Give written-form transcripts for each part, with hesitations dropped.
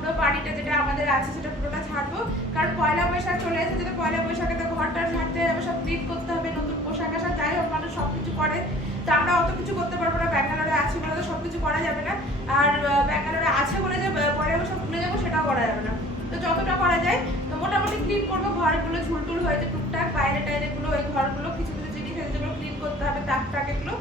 পুরো বাড়িটা যেটা আমাদের আছে সেটা পুরোটা ঝাড়বো। কারণ পয়লা বৈশাখ চলে এসেছে, তো পয়লা বৈশাখে তো ঘরটা ঝাড়তে হবে, সব ক্লিন করতে হবে, নতুন পোশাক আশাক যাই হোক মানুষ সব কিছু করে। তো আমরা অত কিছু করতে পারবো না, ব্যাঙ্গালোরে আছি বলে তো সব কিছু করা যাবে না। আর ব্যাঙ্গালোরে আছে বলে যে পয়লা বৈশাখ ভুলে যাবো সেটাও করা যাবে না। তো যতটা করা যায় তো মোটামুটি ক্লিন করবো। ঘরগুলো ঝুলটুল হয়েছে টুকটাক, বাইরে টাইরেগুলো, ওই ঘরগুলো কিছু কিছু জিনিস আছে যেগুলো ক্লিন করতে হবে, তাক টাক এগুলো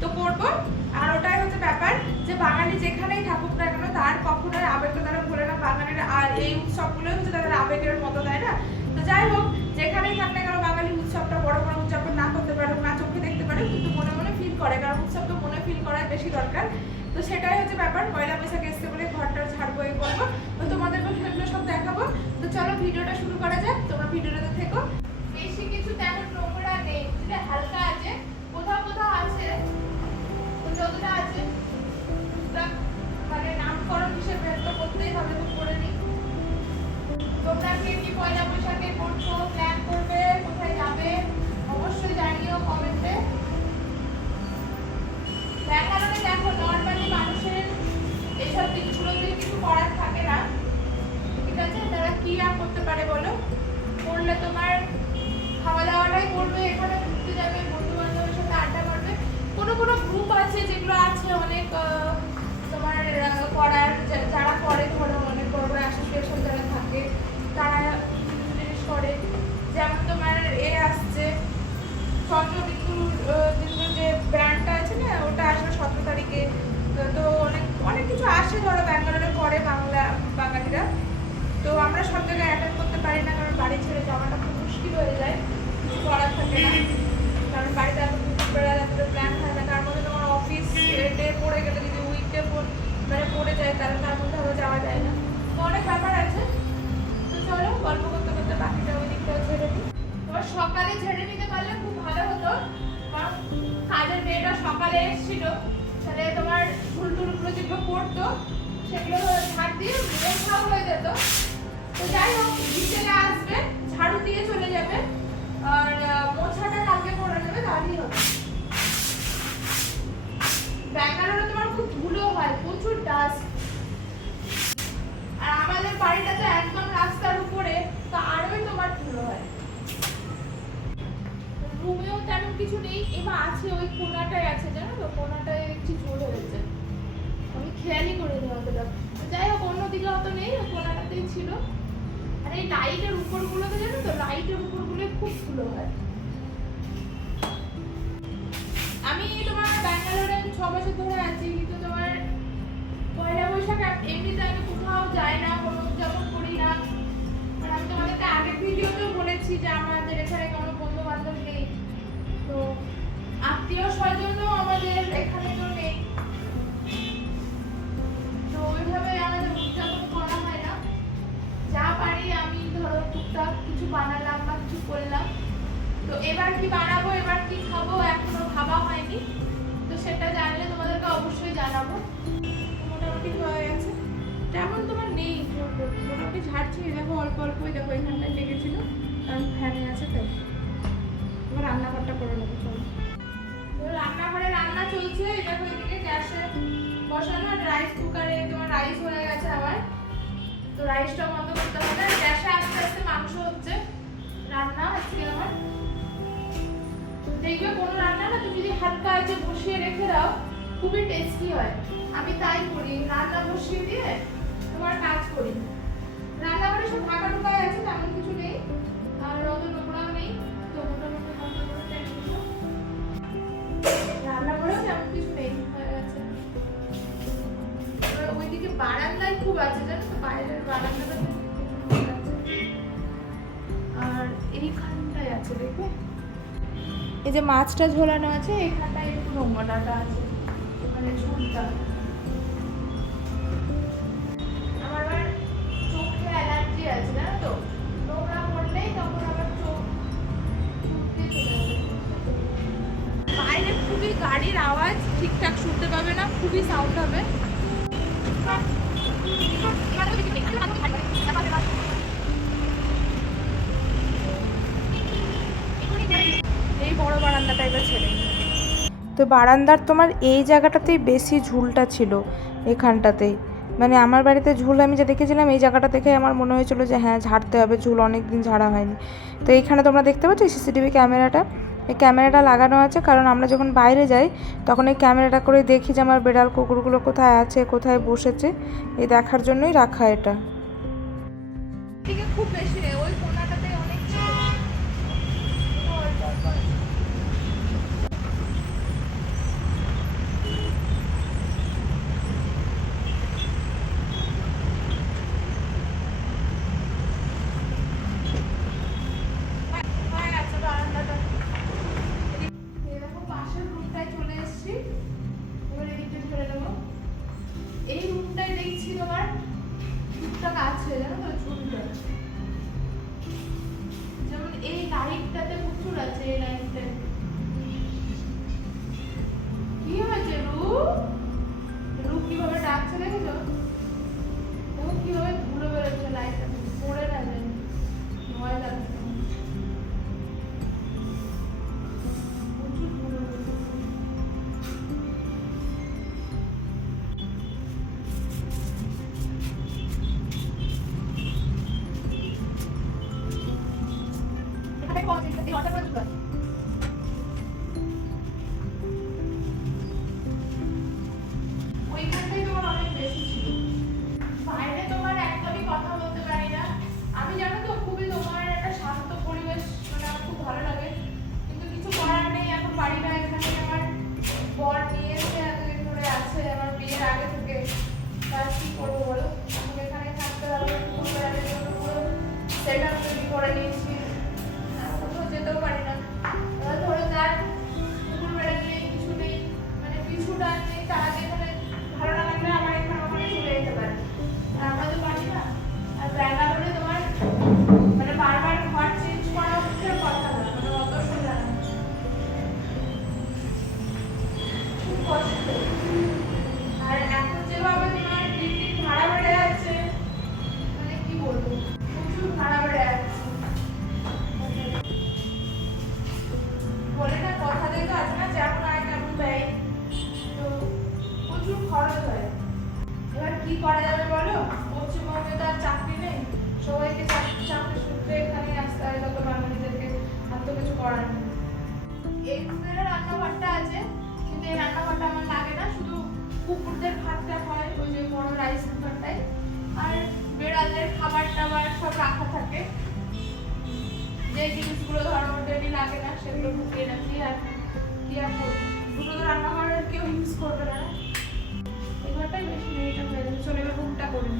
তো করবো। আর ওটাই হচ্ছে ব্যাপার যে বাঙালি যেখানেই থাকুক না কেন তার কখনোই আবেগটা তারা ভোলে না। বাঙালির আর এই উৎসবগুলোই হচ্ছে তাদের আবেগের মতো, তাই না? তো যাই হোক, যেখানেই থাক না কেন বাঙালি উৎসবটা বড় বড় উদযাপন না করতে পারে, না চোখে দেখতে পারে, কিন্তু মনে মনে ফিল করে, কারণ উৎসবটা মনে ফিল করাই বেশি দরকার। তো সেটাই হচ্ছে ব্যাপার। পয়লা বৈশাখ এসছে বলে ঘরটা ঝাড়বো, এই করবো। তো তোমাদেরকে সেগুলো সব দেখাবো। তো চলো ভিডিওটা শুরু করা যাক, তোমরা ভিডিওটাতে থেকো। বেশি কিছু তেমন নোংরা নেই, হালকা আছে, কোথাও কোথাও আছে, তো যতটা আছে মানে নামকরণ হিসেবে তো করতেই হবে, তো করে নিই। তোমরা কে কি পয়লা বৈশাখে করছো, প্ল্যান করবে, কোথায় যাবে অবশ্যই জানিও কমেন্টে। ব্যাঙ্গালোরে দেখো নর্মালি মানুষের এইসব জিনিসগুলোতে কিছু করার থাকে না, ঠিক আছে? তারা কি আর করতে পারে বলো? করলে তোমার খাওয়া দাওয়াটাই করবে, এখানে ঘুরতে যাবে, বন্ধু বান্ধবের সাথে আড্ডা মারবে। কোনো কোনো গ্রুপ আছে যেগুলো আছে অনেক তোমার করার, যারা করে ধরো অনেক বড় বড় অ্যাসোসিয়েশন যারা থাকে তারা কিছু কিছু জিনিস করে। যেমন তোমার আসছে চন্দ্রবিন্দুর যে ব্র্যান্ডটা আছে না, ওটা আসবে 17 তারিখে। তো অনেক অনেক কিছু আসে ধরো ব্যাঙ্গালোরে করে বাঙালিরা। তো আমরা সব জায়গায় অ্যাটেন্ড করতে পারি না, কারণ বাড়ি ছেড়ে যাওয়াটা খুব মুশকিল হয়ে যায়, কিছু করার থাকে না। কারণ বাড়িতে এত দুপুরবেলা রাত্রে প্ল্যান হয় না, তার মধ্যে তোমার অফিস ডে পড়ে গেলে, যদি উইকডে মানে পড়ে যায় তাহলে তার মধ্যে আরও যাওয়া যায় না। তো অনেক ব্যাপার আছে। তো চলো গল্প করতে করতে বাকিটা ওই দিকটাও ছেড়ে দিই। তোমার সকালে ছেড়ে নিতে পারলে খুব ভালো হতো, কারণ কাজের মেয়েটা সকালে এসেছিল, তাহলে তোমার ফুল টুলগুলো যেগুলো পড়তো সেগুলো ঝাড় দিয়ে মোছাও হয়ে যেত। তো যাই হোক, বিকেলে আসবে, ঝাড়ু দিয়ে চলে যাবে, আর মোছাটা কালকে করে যাবে, তাহলেই হবে। ব্যাঙ্গালোরে তোমার খুব ধুলো হয়, প্রচুর ডাস্ট। আর আমাদের বাড়িটা তো একদম রাস্তার উপরে, তো আরোই তোমার ধুলো হয়। রুমেও তেমন কিছু নেই, এবার আছে ওই কোনাটায় আছে, জানো তো, কোনাটায় একটু জোর হয়েছে, আমি খেয়ালই করে দিই অতটা। যাই হোক, অন্যদিকে অত নেই, ওই কোনাটাতেই ছিল। আর এই লাইটের উপরগুলোতে জানো তো, লাইটের উপরগুলো খুব ধুলো হয়। আমি তোমার ব্যাঙ্গালোরে 6 বছর ধরে আছি, কিন্তু তোমার পয়লা বৈশাখ এমনিতে আমি কোথাও যাই না, কোনো উদযাপন করি না। আর আমি তোমাদেরকে আগের ভিডিওতেও বলেছি যে আমাদের এখানে কোনো বন্ধু বান্ধব নেই, তো আত্মীয় স্বজনও আমাদের এখানে তো নেই, তো ওইভাবে আমাদের উদযাপন করা হয় না। যা পারি আমি ধরো টুকটাক কিছু বানালাম বা কিছু করলাম। তো এবার কি বানাবো, এবার কি খাবো এখনো ভাবা হয়নি, তো সেটা জানলে তোমাদেরকে অবশ্যই জানাবো। মোটামুটি হয়ে গেছে, তেমন তোমার নেই, মোটামুটি ঝাড়ছি। দেখো অল্প অল্পই, দেখো এখানটায় লেগেছিল, কারণ ফ্যানে আছে তাই। এবার রান্নাঘরটা করে নেবো, চলো। রান্নাঘরে রান্না চলছে, দেখো এদিকে গ্যাসে বসানো, রাইস কুকারে তোমার রাইস হয়ে গেছে আবার, তো রাইসটা বন্ধ করতে হবে। গ্যাসে আস্তে আস্তে মাংস হচ্ছে রান্না আজকে আমার। দেখবে কোনো রান্না না তুমি যদি হালকা আছে বসিয়ে রেখে দাও, খুবই টেস্টি হয়। আমি তাই করি, রান্না বসিয়ে দিয়ে তোমার কাজ করি। রান্নাঘরে সব ঢাকা ঢুকায় আছে, তেমন কিছু নেই, আর অত নোংরাও নেই, তো মোটামুটি রান্নাঘরেও তেমন কিছু নেই, হয়ে গেছে। ওইদিকে বারান্দায় খুব আছে, জানো তো, বাইরের বারান্দাটা আর এইখানটায় আছে, দেখবে এই যে মাছটা ঝোলানো আছে, এখানটায় একটু নোংরাটা আছে, মানে ঝুলটা। আমার আবার চোখে অ্যালার্জি আছে, জানো তো, নোংরা পড়লেই তখন আবার চোখ চুলকে চলে যাবে। বাইরে খুবই গাড়ির আওয়াজ, ঠিকঠাক শুনতে পাবে না, খুবই সাউন্ড হবে। এই বড় বারান্দাটা এবার ছেড়ে। তো বারান্দার তোমার এই জায়গাটাতেই বেশি ঝুলটা ছিল, এখানটাতেই, মানে আমার বাড়িতে ঝুল আমি যে দেখেছিলাম এই জায়গাটা দেখে আমার মনে হয়েছিল যে হ্যাঁ ঝাড়তে হবে, ঝুল অনেক দিন ঝাড়া হয়নি। তো এইখানে তোমরা দেখতে পাচ্ছ সিসিটিভি ক্যামেরাটা, এই ক্যামেরাটা লাগানো আছে কারণ আমরা যখন বাইরে যাই তখন এই ক্যামেরাটা করে দেখি যে আমার বেড়াল কুকুরগুলো কোথায় আছে, কোথায় বসেছে, এই দেখার জন্যই রাখা এটা। খুব বেশি নেই, ওই কোনাটাতে অনেক ছিল। পাশের রুমটায় চলে এসেছি, এবার এদিকে ধরে নেবো। এই রুমটায় দেখছি তোমার টুকটাক আছে, জানো তো ঝুলটা, যেমন এই লাইটটাতে প্রচুর আছে। এই লাইটটায় কি হয়েছে? রু কিভাবে ডাকছে দেখেছো? দেখো কিভাবে ধুলো বেরোচ্ছে লাইটটা, পড়ে না যায়, ভয় লাগছে। প্রচুর ধুলো বেরোচ্ছে। ওইখানটাই তোমার অনেক বেশি ছিল। বাইরে তোমার একদমই কথা বলতে পারি না আমি, জানো তো খুবই তোমার একটা শান্ত পরিবেশ, মানে আমার খুব ভালো লাগে, কিন্তু কিছু করার নেই। এখন বাড়িটা এখানে আমার বর নিয়ে এসে এতদিন ধরে আছে আমার বিয়ের আগে থেকে, তার কি করবো বলো? এখন এখানে থাকতে হবে, কুকুর বেড়ানোর জন্য পুরো সেট আপ তৈরি করে নিয়েছি, কোথাও যেতেও পারি না। এবার ধরো যার কুকুর বেড়াতে নেই, কিছু নেই, মানে পিছুটা নেই, তারা যেখানে ভালো না লাগলে আমার এখানে ওখানে চলে যেতে পারে, আর আমরা তো পারি না। আর ব্যাঙ্গালোরে তোমার মানে বারবার ঘর চেঞ্জ করা হচ্ছে কথা না, মানে অত সোজা না, খুব কষ্ট। আর এখন যেভাবে তোমার দিন দিন ভাড়া বেড়ে যাচ্ছে, মানে কি বলবো, প্রচুর ভাড়া বেড়ে যাচ্ছে। বলে না কথা দিয়ে তো আছে না, যেমন আয় তেমন ব্যয়, তো প্রচুর খরচ হয়। এবার কি করা যাবে বলো? পশ্চিমবঙ্গে তো আর চাকরি নেই, সবাইকে চাকরি সূত্রে এখানে আসতে হয়, যত বাঙালিদেরকে, আর তো কিছু করার নেই। এই রুমের রান্নাঘরটা আছে, কিন্তু এই রান্নাঘরটা আমার লাগে না, শুধু কুকুরদের ভাতটা হয় ওই যে বড় রাইস কুকারটাই, আর বেড়ালদের খাবার টাবার সব রাখা থাকে। যে জিনিসগুলো ধরো ডেলি লাগে না সেগুলো ঢুকিয়ে রাখি, আর কি আর করবো, দুটো তো রান্নাঘর কেউ ইউজ করবে না। এই ঘরটাই বেশি নেই, এটা হয়ে যাবে, চলে এবার রুমটা করে।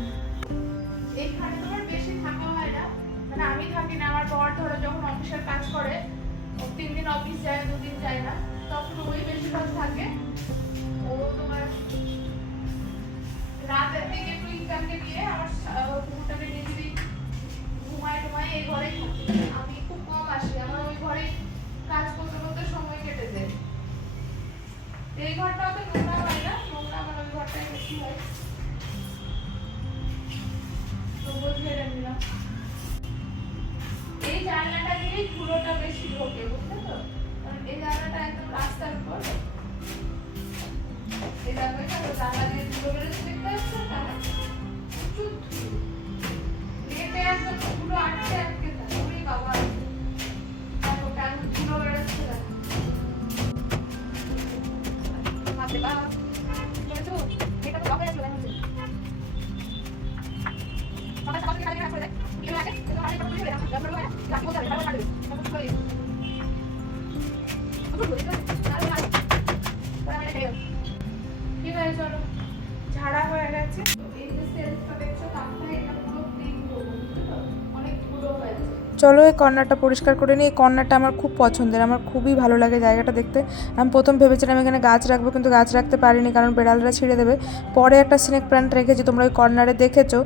এইখানে তোমার বেশি থাকা হয় না, মানে আমি থাকি না, আমার বর ধরো যখন অফিসের কাজ করে, 3 দিন অফিস যায়, 2 দিন যায় না, তখন ওই বেশিরভাগ থাকে। ও তোমার রাতের দিকে একটু ইনকামকে নিয়ে আমার কুকুরটাকে নিয়ে যদি ঘুমায় এই ঘরেই থাকি, আমি খুব কম আসি, আমার ওই ঘরে কাজ করতে করতে সময় কেটে যায়। এই ঘরটাও তো নোংরা হয় না, নোংরা আমার ওই ঘরটাই বেশি হয়, তবুও ঝেড়ে নিলাম। এই জানলাটা দিয়েই ধুলোটা বেশি ঢোকে, বুঝলে তো, কারণ এই জানলাটা একদম রাস্তার উপর, এই জানলা দিয়ে ধুলো বেরোচ্ছে, দেখতে পাচ্ছ? প্রচুর ধুলো, লেপে একদম ধুলো আটকে আটকে থাকে। ওরে বাবা, দেখো কেমন ধুলো বেরোচ্ছে, দেখো হাতে বা দেখেছো, এটা তো ব্লক হয়ে গেছিল, দেখো সকাল সকাল থেকে কাজ করে দেয়, কেন আগে তো আগে কথা বলে রাখা যাবে না, রাখবো তাহলে ভালো কাটবে, তখন চলে যাবে। প্রচুর ধুলো, তাহলে আর পরে আমি দেখে ঠিক আছে, চলো ঝাড়া হয়ে গেছে। তো এই যে সেলফটা দেখছো, তারপরে এটা পুরো ক্লিন করবো, বুঝলে তো, অনেক ধুলো হয়েছে। চলো এই কর্নারটা পরিষ্কার করে নিই। এই কর্নারটা আমার খুব পছন্দের, আমার খুবই ভালো লাগে জায়গাটা দেখতে। আমি প্রথম ভেবেছিলাম এখানে গাছ রাখবো, কিন্তু গাছ রাখতে পারিনি কারণ বেড়ালরা ছিঁড়ে দেবে। পরে একটা স্নেক প্ল্যান্ট রেখেছি, তোমরা ওই কর্নারে দেখেছো।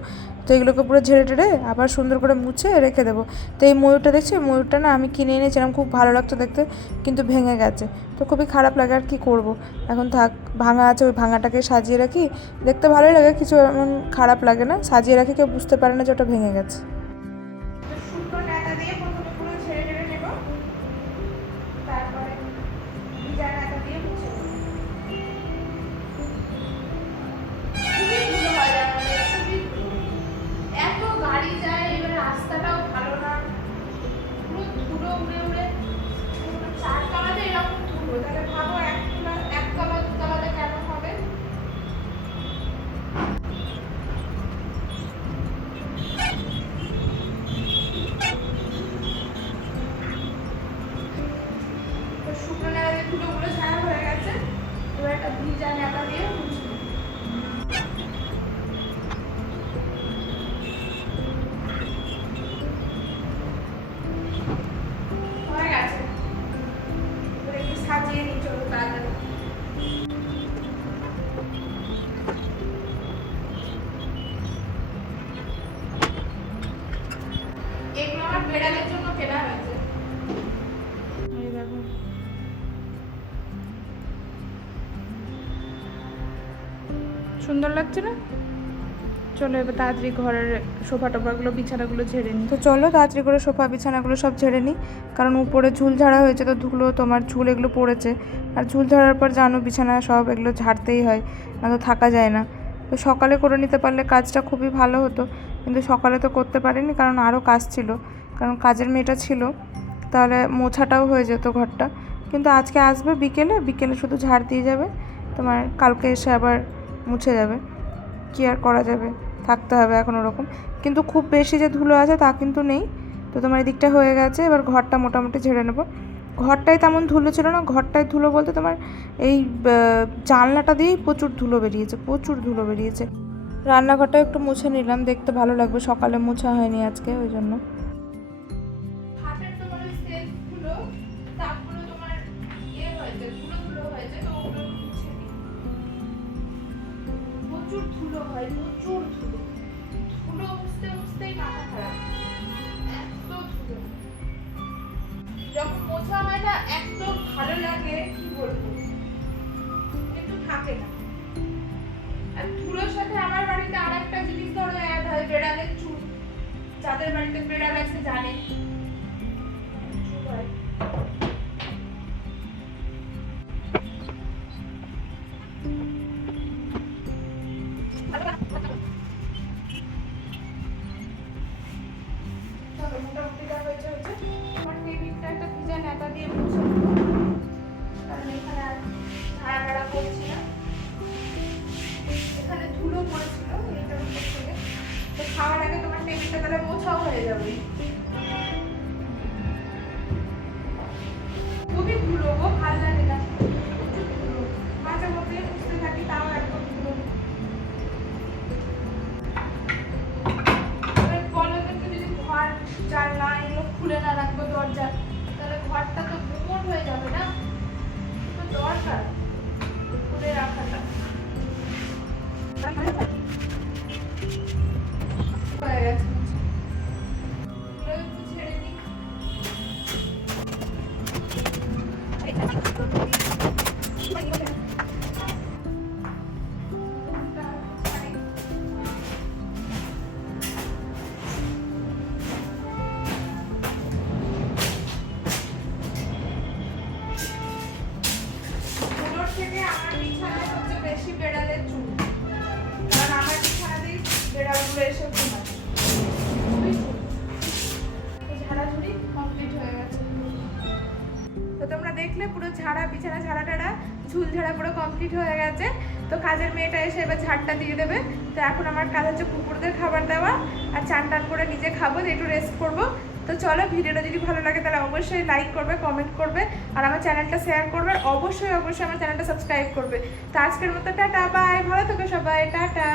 তো এগুলোকে পুরো ঝেড়ে টেড়ে আবার সুন্দর করে মুছে রেখে দেবো। তো এই ময়ূরটা দেখছি, ময়ূরটা না আমি কিনে এনেছিলাম, খুব ভালো লাগতো দেখতে, কিন্তু ভেঙে গেছে। তো খুবই খারাপ লাগে, আর কি করব, এখন থাক, ভাঙা আছে, ওই ভাঙাটাকে সাজিয়ে রাখি। দেখতে ভালোই লাগে, কিছু এমন খারাপ লাগে না, সাজিয়ে রাখি, কেউ বুঝতে পারে না যে ওটা ভেঙে গেছে। শুকনো ন্যাতা দিয়ে প্রথমে পুরো ঝেড়ে টেড়ে নেব, তারপরে ভিজা ন্যাতা দিয়ে মুছে নেব। খুবই ধুলো হয় আমাদের ধুলোগুলো ঝাড়া হয়ে গেছে, এবার একটা ভিজা ন্যাপা দিয়ে মুছবো। হয়ে গেছে, এবার একটু সাজিয়ে নিই, চলো তাড়াতাড়ি। এগুলো আমার বেড়ালের জন্য কেনা হয়েছে। এই দেখো সুন্দর লাগছে না? চলো এবার তাড়াতাড়ি ঘরের সোফা টোফাগুলো বিছানাগুলো ঝেড়ে নিই। তো চলো তাড়াতাড়ি করে সোফা বিছানাগুলো সব ঝেড়ে নিই, কারণ উপরে ঝুল ঝাড়া হয়েছে তো ধুলো তোমার ঝুল এগুলো পড়েছে। আর ঝুল ঝাড়ার পর জানো বিছানা সব এগুলো ঝাড়তেই হয়, না তো থাকা যায় না। তো সকালে করে নিতে পারলে কাজটা খুবই ভালো হতো, কিন্তু সকালে তো করতে পারিনি কারণ আরও কাজ ছিল, কারণ কাজের মেয়েটা ছিল, তাহলে মোছাটাও হয়ে যেত ঘরটা। কিন্তু আজকে আসবে বিকেলে, বিকেলে শুধু ঝাড় দিয়ে যাবে, তোমার কালকে এসে আবার মুছে যাবে। কী আর করা যাবে, থাকতে হবে এখন ওরকম। কিন্তু খুব বেশি যে ধুলো আছে তা কিন্তু নেই। তো তোমার এদিকটা হয়ে গেছে, এবার ঘরটা মোটামুটি ঝেড়ে নেবো। ঘরটায় তেমন ধুলো ছিল না, ঘরটায় ধুলো বলতে তোমার এই জানলাটা দিয়েই প্রচুর ধুলো বেরিয়েছে, প্রচুর ধুলো বেরিয়েছে। রান্নাঘরটা একটু মুছে নিলাম, দেখতে ভালো লাগবে, সকালে মোছা হয়নি আজকে ওই জন্য। হাতের তোমার ওই সেলফগুলো, তারপরে তোমার ইয়ে হয়েছে, ধুলো হয়েছে, তো ওগুলো মুছে নিই। প্রচুর ধুলো হয়, প্রচুর ধুলো, ধুলো মুছতে মুছতেই মাথা খারাপ, এত ধুলো। যখন মোছা হয় না এত ভালো লাগে কি বলবো, কিন্তু থাকে না। আর ধুলোর সাথে আমার বাড়িতে আর একটা জিনিস ধরো অ্যাড হয়, বেড়ালের চুল। যাদের বাড়িতে বেড়াল আছে জানে চুল হয়। চলো মোটামুটি যা হয়েছে হয়েছে। আমার টেবিলটা একটা ভিজা ন্যাতা দিয়ে মুছে নেবো, কারণ এখানে আর ঝাড়া টাড়া করছি না। এখানে ধুলো পড়েছিল এইটার উপর থেকে, তো খাওয়ার আগে তোমার টেবিলটা তাহলে মোছাও হয়ে যাবে। খুবই ধুলো গো, ভালো লাগে না, প্রচুর ধুলো। মাঝে মধ্যে মুছতে থাকি তাও একদম ধুলো। এবার বলো তো একটু যদি ঘর জানলা এগুলো খুলে না রাখবো দরজা, তাহলে ঘরটা তো গুমোট হয়ে যাবে না, তো দরকার খুলে রাখাটা। হয়ে গেছে, এগুলো একটু ছেড়ে নিই। ধুলোর থেকে আমার বিছানায় হচ্ছে বেশি বেড়ালের চুল, কারণ আমার বিছানাতেই বেড়ালগুলো এসে ঘুমায়। খুবই চুল। তো ঝাড়াঝুড়ি কমপ্লিট হয়ে গেছে। তো তোমরা দেখলে পুরো ঝাড়া, বিছানা ঝাড়া টাড়া, ঝুল ঝাড়া পুরো কমপ্লিট হয়ে গেছে। তো কাজের মেয়েটা এসে এবার ঝাড়টা দিয়ে দেবে। তো এখন আমার কাজ হচ্ছে কুকুরদের খাবার দেওয়া, আর চান টান করে নিজে খাবো, একটু রেস্ট করবো। তো চলো, ভিডিওটা যদি ভালো লাগে তাহলে অবশ্যই লাইক করবে, কমেন্ট করবে, আর আমার চ্যানেলটা শেয়ার করবে, অবশ্যই অবশ্যই আমার চ্যানেলটা সাবস্ক্রাইব করবে। তো আজকের মতো টাটা, বাই, ভালো থেকো সবাই, টাটা।